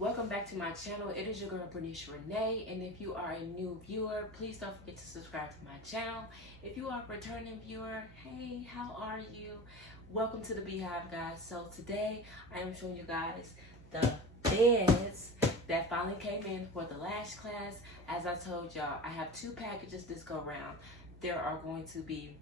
welcome back to my channel. It is your girl Bernisha Renee, and if you are a new viewer, please don't forget to subscribe to my channel. If you are a returning viewer, hey, how are you? Welcome to the Bee Hive, guys. So today I am showing you guys the beds that finally came in for the Lash class. As I told y'all, I have two packages this go round. There are going to be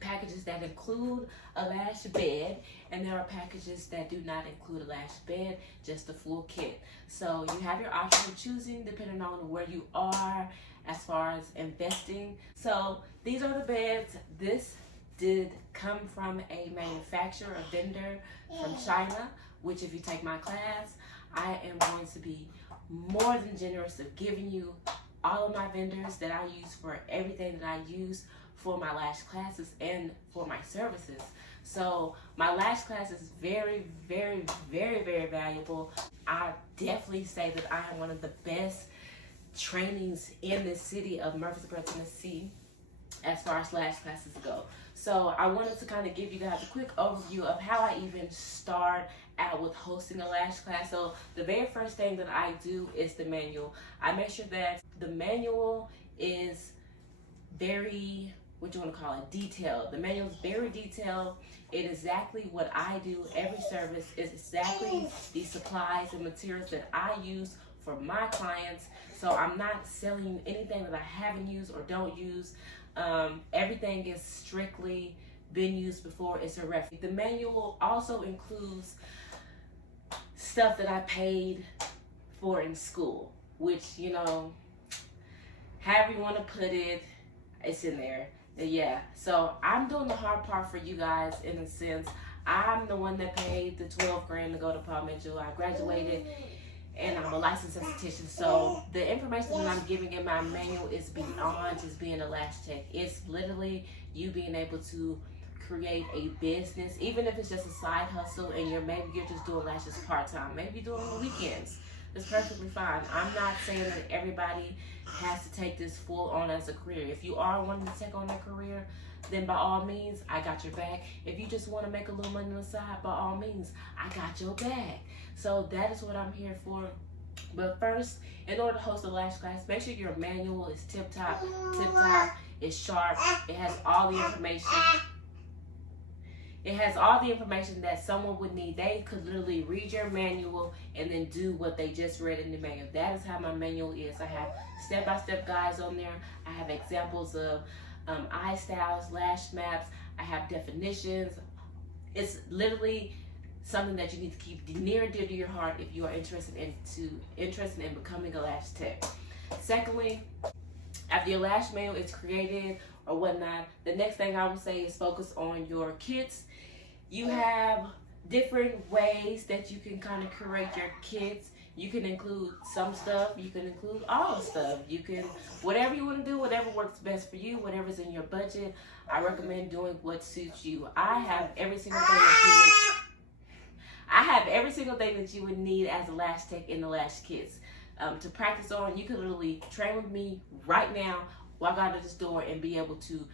packages that include a Lash bed, and there are packages that do not include a Lash bed, just the full kit. So you have your option of choosing depending on where you are as far as investing. So these are the beds. This did come from a manufacturer, a vendor from China, which if you take my class, I am going to be more than generous of giving you all of my vendors that I use for everything that I use for my lash classes and for my services. So my lash class is very, very, very, very valuable. I definitely say that I am one of the best trainings in the city of Murfreesboro, Tennessee, as far as lash classes go. So I wanted to kind of give you guys a quick overview of how I even start out with hosting a lash class. So the very first thing that I do is the manual. I make sure that the manual is very, what you want to call it, detailed. The manual is very detailed. It is exactly what I do. Every service is exactly the supplies and materials that I use for my clients. So I'm not selling anything that I haven't used or don't use. Everything is strictly been used before. It's a reference. The manual also includes stuff that I paid for in school, which, you know, however you want to put it, it's in there. Yeah, so I'm doing the hard part for you guys in a sense. I'm the one that paid the 12 grand to go to Paul Mitchell. I graduated and I'm a licensed esthetician. So the information that I'm giving in my manual is beyond just being a lash tech. It's literally you being able to create a business, even if it's just a side hustle and maybe you're just doing lashes part-time. Maybe you're doing it on the weekends. It's perfectly fine. I'm not saying that everybody has to take this full on as a career. If you are wanting to take on a career, then by all means, I got your back. If you just want to make a little money on the side, by all means, I got your back. So that is what I'm here for. But first, in order to host a lash class, make sure your manual is tip-top, it's sharp, it has all the information. It has all the information that someone would need. They could literally read your manual and then do what they just read in the manual. That is how my manual is. I have step-by-step guides on there. I have examples of eye styles, lash maps. I have definitions. It's literally something that you need to keep near and dear to your heart if you are interested in becoming a lash tech. Secondly, after your lash manual is created or whatnot, the next thing I would say is focus on your kits. You have different ways that you can kind of curate your kits. You can include some stuff, you can include all the stuff. You can, whatever you want to do, whatever works best for you, whatever's in your budget. I recommend doing what suits you. I have every single thing that you would need as a lash tech in the lash kits. To practice on, you can literally train with me right now, walk out of the store and be able to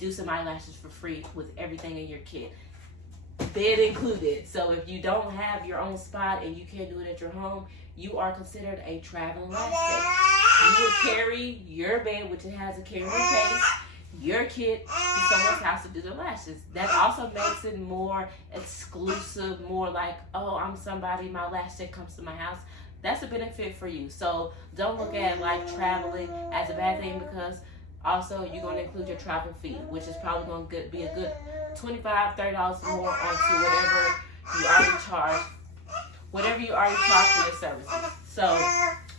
do some eyelashes for free with everything in your kit, bed included. So if you don't have your own spot and you can't do it at your home, you are considered a traveling lash tech. You would carry your bed, which it has a carrying case, your kit to someone's house to do their lashes. That also makes it more exclusive, more like, oh, I'm somebody, my lash tech comes to my house. That's a benefit for you. So don't look at like traveling as a bad thing, because also you're going to include your travel fee, which is probably going to be a good $25, $30 more onto whatever you already charge, for your services. So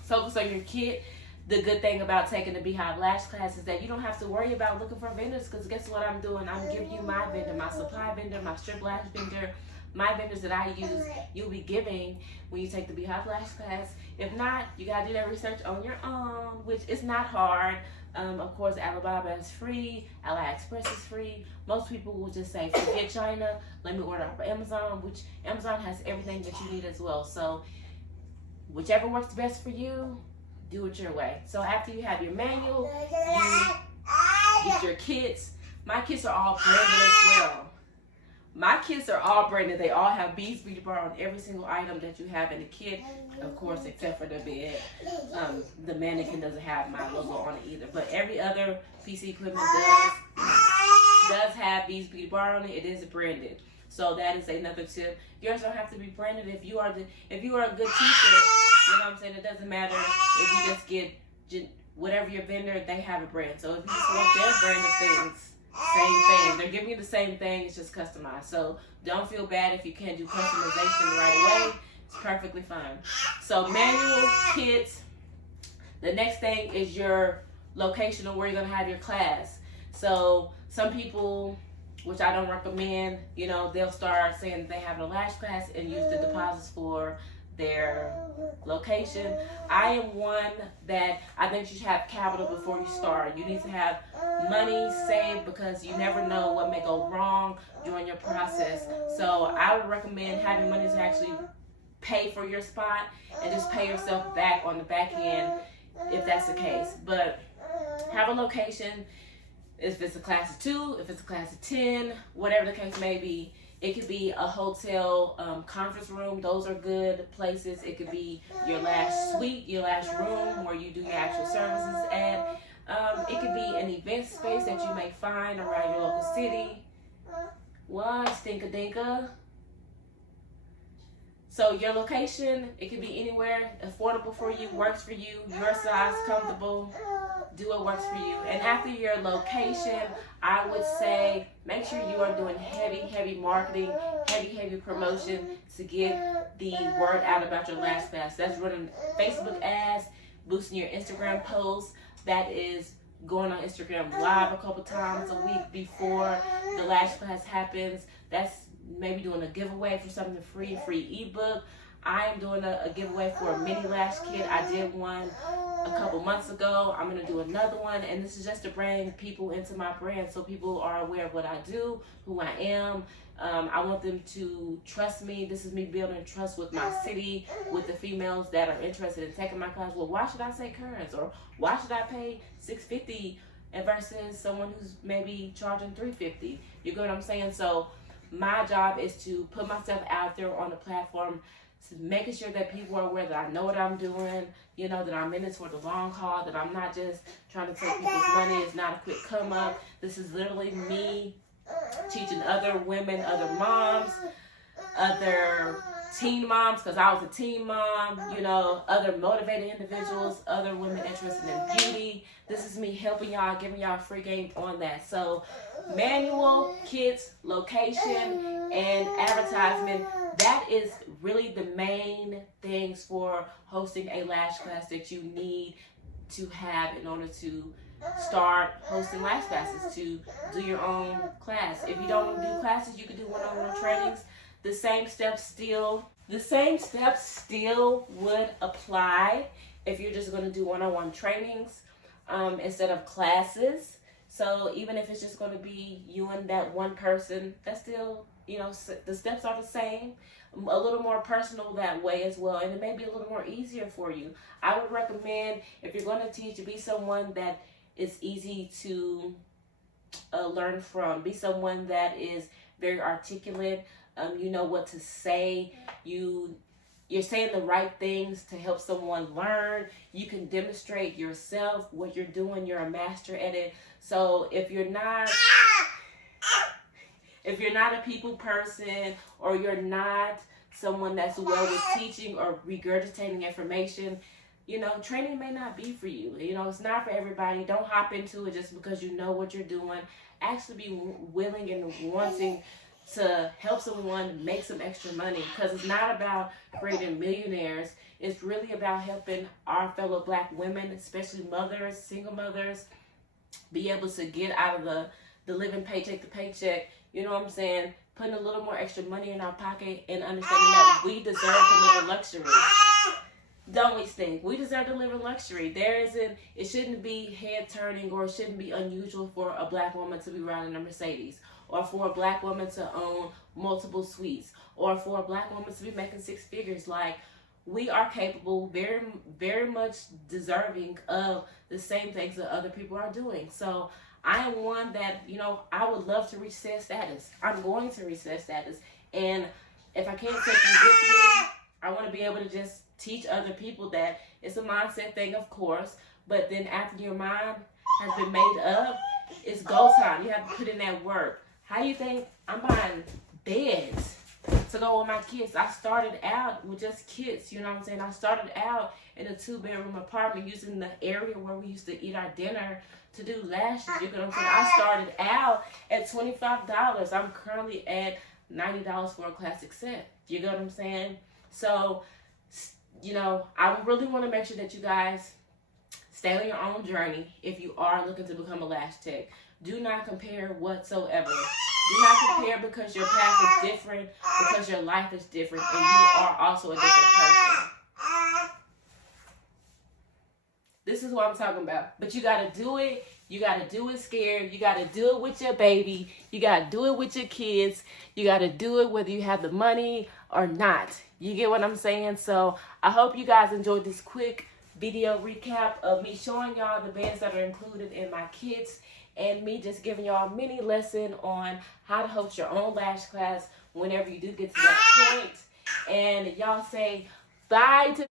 focus on your kit. The good thing about taking the Bee Hive lash class is that you don't have to worry about looking for vendors, because guess what I'm doing? I'm giving you my vendor, my supply vendor, my strip lash vendor, my vendors that I use, you'll be giving when you take the Bee Hive lash class. If not, you gotta do that research on your own, which is not hard. Of course, Alibaba is free, AliExpress is free. Most people will just say, forget China, let me order off of Amazon, which Amazon has everything that you need as well. So whichever works best for you, do it your way. So after you have your manual, you get your kits. My kits are all branded as well. My kits are all branded. They all have Bees Beauty Bar on every single item that you have in the kit, of course, except for the bed. The mannequin doesn't have my logo on it either. But every other PC equipment does have Bees Beauty Bar on it. It is branded. So that is another tip. Yours don't have to be branded if you are a good teacher. You know what I'm saying? It doesn't matter if you just get whatever your vendor, they have a brand. So if you just want their brand of things, same thing. They're giving you the same thing, it's just customized. So don't feel bad if you can't do customization right away. It's perfectly fine. So manual, kits. The next thing is your location of where you're gonna have your class. So some people, which I don't recommend, you know, they'll start saying that they have a lash class and use the deposits for their location. I am one that I think you should have capital before you start. You need to have money saved because you never know what may go wrong during your process. So I would recommend having money to actually pay for your spot and just pay yourself back on the back end if that's the case. But have a location. If it's a class of 2, if it's a class of 10, whatever the case may be. It could be a hotel conference room. Those are good places. It could be your lash suite, your lash room where you do your actual services at. It could be an event space that you may find around your local city. What? Stinka-dinka. So your location, it could be anywhere, affordable for you, works for you, your size, comfortable, do what works for you. And after your location, I would say make sure you are doing heavy marketing, heavy promotion to get the word out about your lash class. That's running Facebook ads, boosting your Instagram posts. That is going on Instagram live a couple times a week before the lash class happens. That's maybe doing a giveaway for something free ebook. I am doing a giveaway for a mini lash kit. I did one a couple months ago. I'm going to do another one, and this is just to bring people into my brand so people are aware of what I do, who I am. I want them to trust me. This is me building trust with my city, with the females that are interested in taking my class. Well, why should I say currents, or why should I pay $650 versus someone who's maybe charging $350? You get what I'm saying? So my job is to put myself out there on the platform, making sure that people are aware that I know what I'm doing, you know, that I'm in this for the long haul, that I'm not just trying to take people's money. It's not a quick come up. This is literally me teaching other women, other moms, other teen moms, because I was a teen mom, you know, other motivated individuals, other women interested in beauty. This is me helping y'all, giving y'all free game on that. So manual, kits, location, and advertisement. That is really the main things for hosting a lash class that you need to have in order to start hosting lash classes, to do your own class. If you don't want to do classes, you can do one-on-one trainings. The same steps still would apply if you're just going to do one-on-one trainings instead of classes. So even if it's just going to be you and that one person, that's still, you know, the steps are the same. A little more personal that way as well, and it may be a little more easier for you. I would recommend, if you're going to teach, be someone that is easy to learn from. Be someone that is very articulate. You know what to say. You're saying the right things to help someone learn. You can demonstrate yourself what you're doing. You're a master at it. So if you're not a people person, or you're not someone that's well with teaching or regurgitating information, you know, training may not be for you. You know, it's not for everybody. Don't hop into it just because you know what you're doing. Actually be willing and wanting to help someone make some extra money, because it's not about creating millionaires. It's really about helping our fellow Black women, especially mothers, single mothers, be able to get out of the living paycheck to paycheck. You know what I'm saying? Putting a little more extra money in our pocket and understanding that we deserve to live in luxury. Don't we think? We deserve to live in luxury. It shouldn't be head turning, or it shouldn't be unusual for a Black woman to be riding a Mercedes, or for a Black woman to own multiple suites, or for a Black woman to be making 6 figures. Like, we are capable, very, very much deserving of the same things that other people are doing. So I am one that, you know, I would love to reach that status. I'm going to reach that status. And if I can't take you with me, I want to be able to just teach other people that it's a mindset thing, of course. But then after your mind has been made up, it's go time. You have to put in that work. How do you think I'm buying beds to go with my kids? I started out with just kids, you know what I'm saying? I started out in a 2-bedroom apartment using the area where we used to eat our dinner to do lashes, you know what I'm saying? I started out at $25. I'm currently at $90 for a classic set. You know what I'm saying? So, you know, I really want to make sure that you guys stay on your own journey if you are looking to become a lash tech. Do not compare whatsoever. Do not compare because your path is different, because your life is different, and you are also a different person. This is what I'm talking about. But you got to do it. You got to do it scared. You got to do it with your baby. You got to do it with your kids. You got to do it whether you have the money or not. You get what I'm saying? So I hope you guys enjoyed this quick video recap of me showing y'all the beds that are included in my kits and me just giving y'all a mini lesson on how to host your own lash class whenever you do get to that point. And y'all say bye to